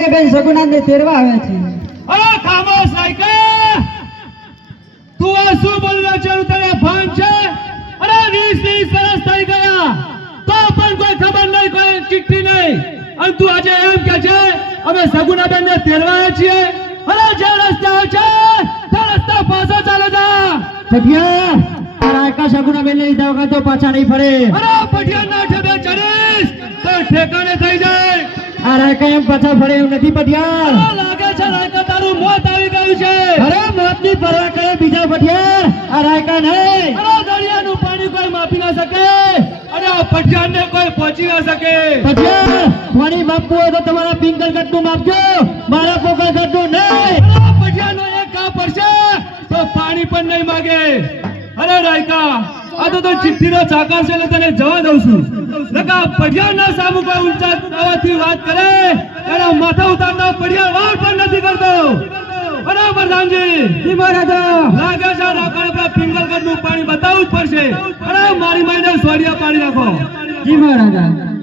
કે બેન સગુનાને તેરવા આવે છે. અરે ખામોશ રાયકા, તું આ શું બોલી રહ્યો છે? તને ભાન છે? અરે 20 વર્ષ થઈ ગયા તો પણ કોઈ ખબર નહીં, કોઈ ચિઠ્ઠી નહીં, અને તું આજે એમ કે છે અમે સગુનાબેન ને તેરવાયા છીએ? અરે જે રસ્તા છે તે રસ્તા પાછો ચાલે જા. પટિયા આ રાયકા સગુનાબેન ને લીધા વગર તો પાછા નહીં ફરે. અરે પટિયા ના ઠેબે ચડીશ તો ઠેકાણે થઈ જાય. આ રાયકા એમ પાછા ફરે એમ નથી પટિયા. અરે લાગે છે રાયકા તારું મોત આવી ગયું છે. અરે મોતની પરવા કરે બીજા પટિયા, આ રાયકા નહીં. અરે દરિયાનું પાણી કોઈ માપી ના શકે, અરે પટિયાને કોઈ પહોંચી ના શકે. પટિયા પાણી માપવું હોય તો તમારા પિંગલગઢ નું માપજો, મારા પોકળગઢ નું નહીં. અરે પટિયાનો એક કાપ પડશે તો પાણી પણ નહીં માગે. અરે રાયકા આ તો ચિઠ્ઠીનો ચાકર છે એટલે તને જવા દઉં છું. લગા પટિયાના સામુ કોઈ ઊંચા અવાજથી વાત કરે એના માથા ઉતારતા પટિયા વાત પણ નથી કરતો. અરે પ્રધાનજી લાગે છે આપણા પિંગલગઢ નું પાણી બતાવવું જ પડશે. અરે મારી માઈને સોડિયા પાડી નાખો. જી મહારાજા.